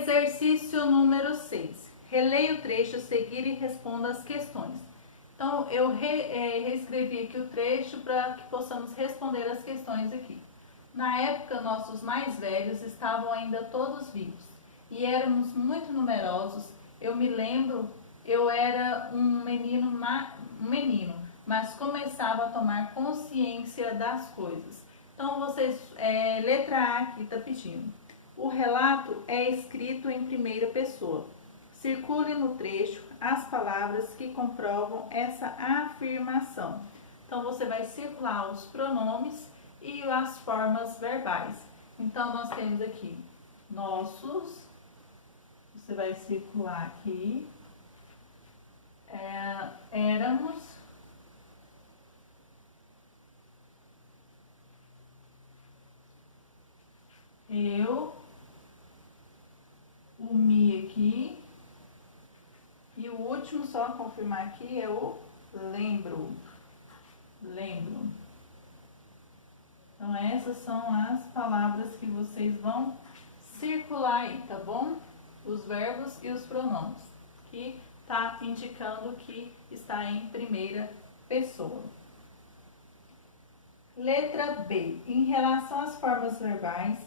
Exercício número 6. Releia o trecho a seguir e responda as questões. Então, eu reescrevi aqui o trecho para que possamos responder as questões aqui. Na época, nossos mais velhos estavam ainda todos vivos e éramos muito numerosos. Eu me lembro, eu era um menino, mas começava a tomar consciência das coisas. Então, vocês, letra A aqui está pedindo. O relato é escrito em primeira pessoa. Circule no trecho as palavras que comprovam essa afirmação. Então, você vai circular os pronomes e as formas verbais. Então, nós temos aqui nossos, você vai circular aqui, éramos, eu, o me aqui, e o último, só confirmar aqui, é o lembro. Então, essas são as palavras que vocês vão circular aí, tá bom? Os verbos e os pronomes, que está indicando que está em primeira pessoa. Letra B. Em relação às formas verbais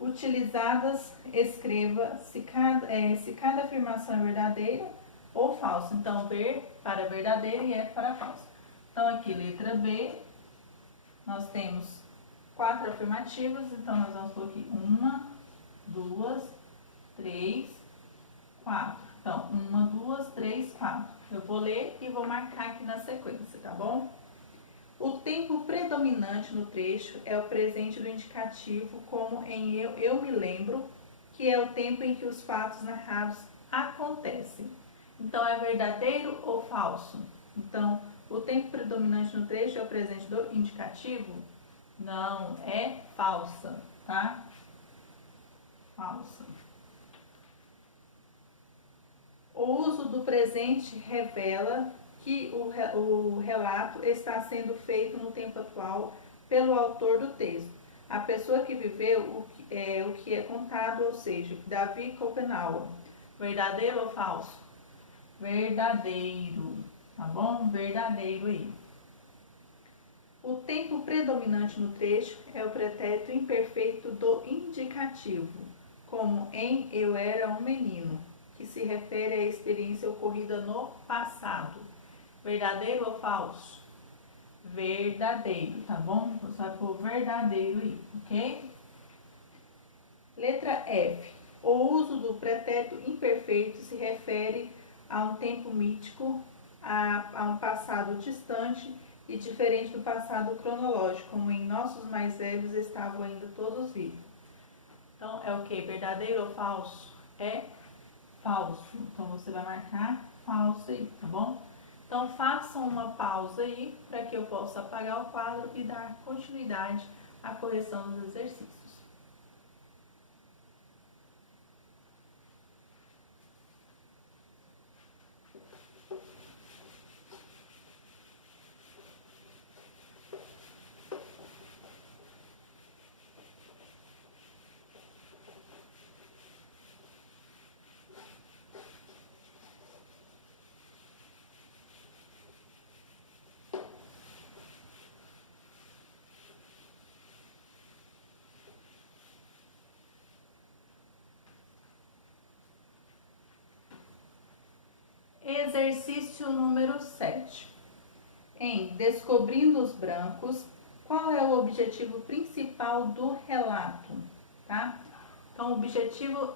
utilizadas, escreva se cada afirmação é verdadeira ou falsa. Então, ver para verdadeira e para falsa. Então, aqui, letra B, nós temos 4 afirmativas. Então, nós vamos pôr aqui 1, 2, 3, 4. Então, 1, 2, 3, 4. Eu vou ler e vou marcar aqui na sequência, tá bom? O tempo predominante no trecho é o presente do indicativo, como em eu me lembro, que é o tempo em que os fatos narrados acontecem. Então, é verdadeiro ou falso? Então, o tempo predominante no trecho é o presente do indicativo? Não, é falsa, tá? Falsa. O uso do presente revela que o relato está sendo feito no tempo atual pelo autor do texto, a pessoa que viveu o que é contado, ou seja, Davi Copenhague. Verdadeiro ou falso? Verdadeiro, tá bom? Verdadeiro aí. O tempo predominante no trecho é o pretérito imperfeito do indicativo, como em eu era um menino, que se refere à experiência ocorrida no passado. Verdadeiro ou falso? Verdadeiro, tá bom? Você vai pôr verdadeiro aí, ok? Letra F. O uso do pretérito imperfeito se refere a um tempo mítico, a um passado distante e diferente do passado cronológico, como em nossos mais velhos estavam ainda todos vivos. Então, é o que? Verdadeiro ou falso? É falso. Então, você vai marcar falso aí, tá bom? Então, façam uma pausa aí para que eu possa apagar o quadro e dar continuidade à correção dos exercícios. Exercício número 7. Em Descobrindo os Brancos, qual é o objetivo principal do relato? Tá? Então, o objetivo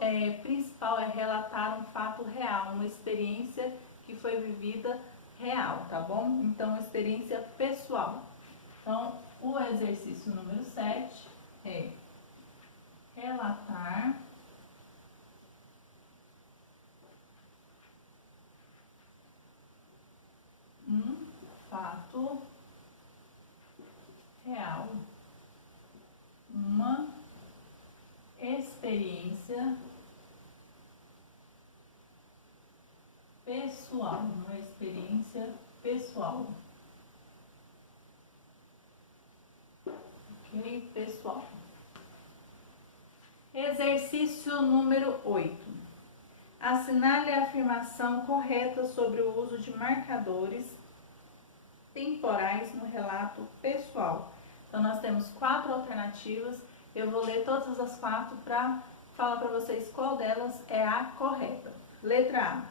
principal é relatar um fato real, uma experiência que foi vivida real, tá bom? Então, experiência pessoal. Então, o exercício número 7 é relatar um fato real, uma experiência pessoal, ok? Pessoal. Exercício número 8. Assinale a afirmação correta sobre o uso de marcadores temporais no relato pessoal. Então, nós temos 4 alternativas. Eu vou ler todas as 4 para falar para vocês qual delas é a correta. Letra A.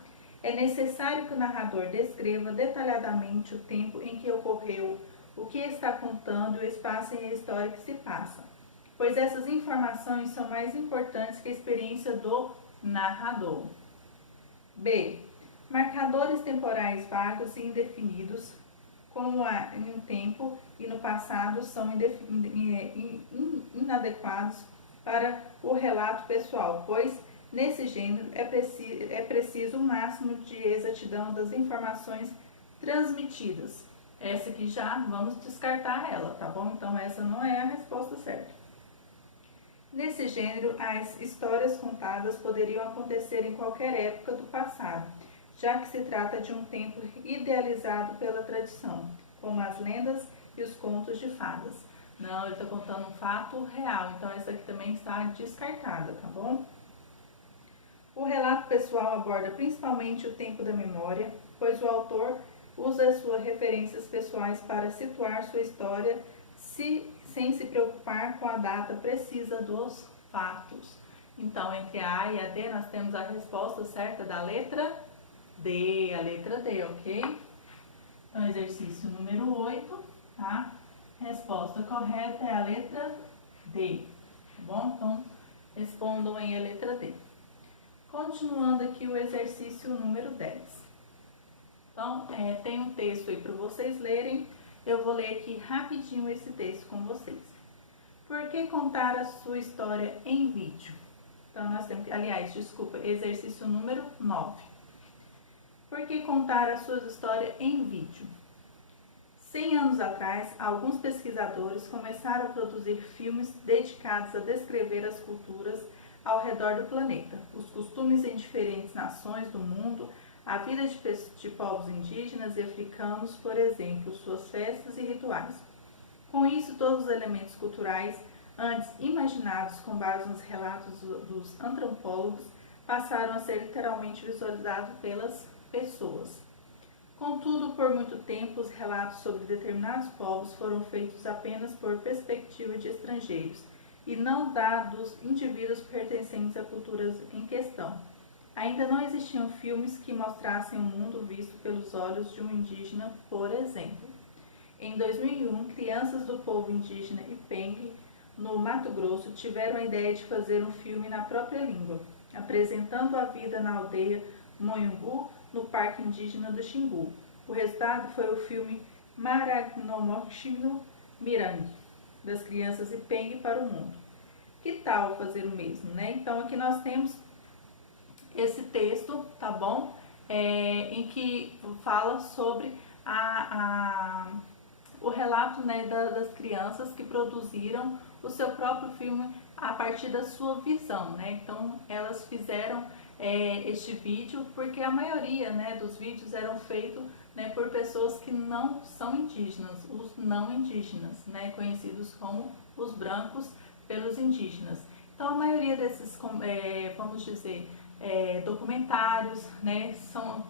É necessário que o narrador descreva detalhadamente o tempo em que ocorreu, o que está contando e o espaço em a história que se passa, pois essas informações são mais importantes que a experiência do narrador. B. Marcadores temporais vagos e indefinidos, como em um tempo e no passado, são inadequados para o relato pessoal, pois nesse gênero é preciso o máximo de exatidão das informações transmitidas. Essa aqui já vamos descartar ela, tá bom? Então essa não é a resposta certa. Nesse gênero, as histórias contadas poderiam acontecer em qualquer época do passado, já que se trata de um tempo idealizado pela tradição, como as lendas e os contos de fadas. Não, ele está contando um fato real, então essa aqui também está descartada, tá bom? O relato pessoal aborda principalmente o tempo da memória, pois o autor usa as suas referências pessoais para situar sua história sem se preocupar com a data precisa dos fatos. Então, entre a A e a D, nós temos a resposta certa da letra D, a letra D, ok? Então, exercício número 8, tá? Resposta correta é a letra D, tá bom? Então, respondam aí a letra D. Continuando aqui o exercício número 10. Então, tem um texto aí para vocês lerem. Eu vou ler aqui rapidinho esse texto com vocês. Por que contar a sua história em vídeo? Então, nós temos, exercício número 9. Por que contar a sua história em vídeo? 100 anos atrás, alguns pesquisadores começaram a produzir filmes dedicados a descrever as culturas ao redor do planeta, os costumes em diferentes nações do mundo, a vida de povos indígenas e africanos, por exemplo, suas festas e rituais. Com isso, todos os elementos culturais, antes imaginados com base nos relatos dos antropólogos, passaram a ser literalmente visualizados pelas pessoas. Contudo, por muito tempo, os relatos sobre determinados povos foram feitos apenas por perspectiva de estrangeiros, e não da dos indivíduos pertencentes à cultura em questão. Ainda não existiam filmes que mostrassem o mundo visto pelos olhos de um indígena, por exemplo. Em 2001, crianças do povo indígena Ipeng, no Mato Grosso, tiveram a ideia de fazer um filme na própria língua, apresentando a vida na aldeia Monhungu, no Parque Indígena do Xingu. O resultado foi o filme Maragnomoxino Mirangi, das crianças Ipeng para o mundo. Que tal fazer o mesmo, né? Então, aqui nós temos esse texto, tá bom? Em que fala sobre o relato, né, das crianças que produziram o seu próprio filme a partir da sua visão, né? Então, elas fizeram este vídeo porque a maioria, né, dos vídeos eram feitos, né, por pessoas que não são indígenas, os não indígenas, né, conhecidos como os brancos pelos indígenas. Então, a maioria desses, vamos dizer, documentários, né,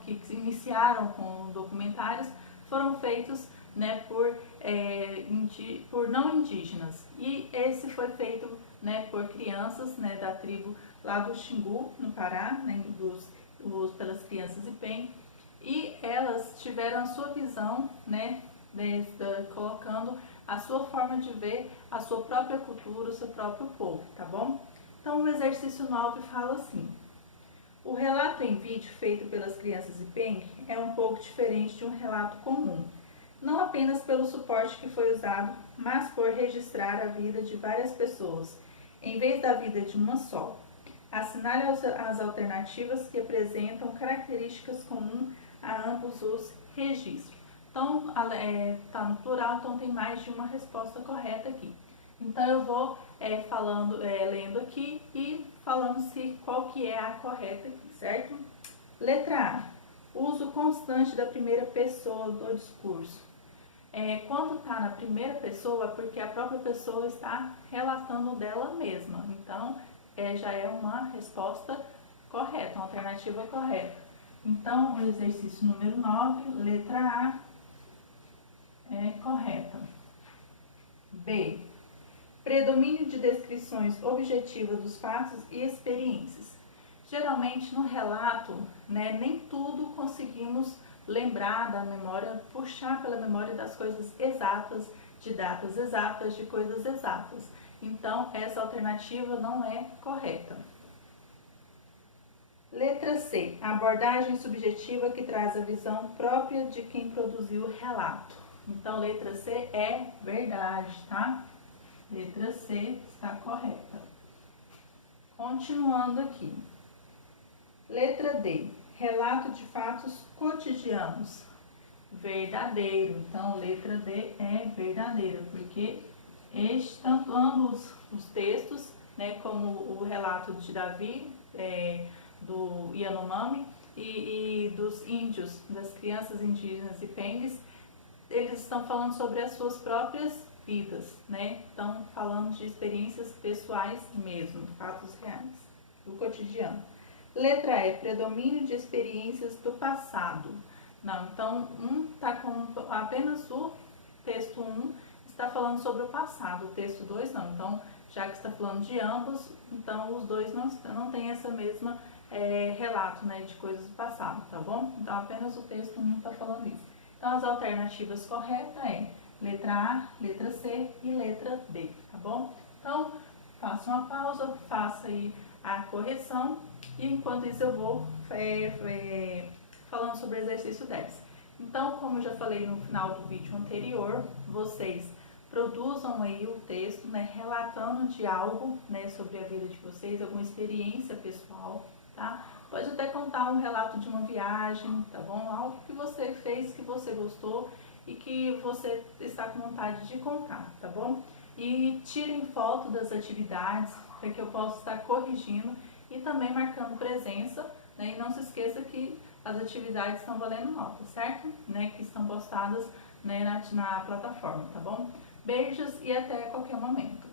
que se iniciaram com documentários, foram feitos, né, por não indígenas. E esse foi feito, né, por crianças, né, da tribo lá do Xingu, no Pará, né, pelas crianças Ipeng, e elas tiveram a sua visão, né, colocando a sua forma de ver a sua própria cultura, o seu próprio povo, tá bom? Então, o exercício 9 fala assim: o relato em vídeo feito pelas crianças Ipeng é um pouco diferente de um relato comum, não apenas pelo suporte que foi usado, mas por registrar a vida de várias pessoas, em vez da vida de uma só. Assinale as alternativas que apresentam características comuns a ambos os registros. Então, está no plural, então tem mais de uma resposta correta aqui. Então, eu vou lendo aqui e falando qual que é a correta aqui, certo? Letra A. Uso constante da primeira pessoa do discurso. Quando está na primeira pessoa, é porque a própria pessoa está relatando dela mesma. Então, já é uma resposta correta, uma alternativa correta. Então, o exercício número 9, letra A, é correta. B. Predomínio de descrições objetivas dos fatos e experiências. Geralmente, no relato, nem tudo conseguimos lembrar da memória, puxar pela memória das coisas exatas, de datas exatas, de coisas exatas. Então, essa alternativa não é correta. Letra C. A abordagem subjetiva que traz a visão própria de quem produziu o relato. Então, letra C é verdade, tá? Letra C está correta. Continuando aqui. Letra D. Relato de fatos cotidianos. Verdadeiro. Então, letra D é verdadeira, porque tanto ambos os textos, como o relato de Davi, do Yanomami e dos índios, das crianças indígenas e pengues, eles estão falando sobre as suas próprias vidas, Estão falando de experiências pessoais mesmo, fatos reais, do cotidiano. Letra E, predomínio de experiências do passado. Não, então está com apenas o texto 1 está falando sobre o passado, o texto 2 não. Então, já que está falando de ambos, então os dois não tem essa mesma relato, de coisas do passado, tá bom? Então, apenas o texto 1 está falando isso. Então, as alternativas corretas é letra A, letra C e letra D, tá bom? Então, faça uma pausa, faça aí a correção e enquanto isso eu vou falando sobre o exercício 10. Então, como eu já falei no final do vídeo anterior, vocês produzam aí o texto, relatando de algo, sobre a vida de vocês, alguma experiência pessoal, tá? Pode até contar um relato de uma viagem, tá bom? Algo que você fez, que você gostou e que você está com vontade de contar, tá bom? E tirem foto das atividades para que eu possa estar corrigindo e também marcando presença, e não se esqueça que as atividades estão valendo nota, certo? Que estão postadas na plataforma, tá bom? Beijos e até qualquer momento.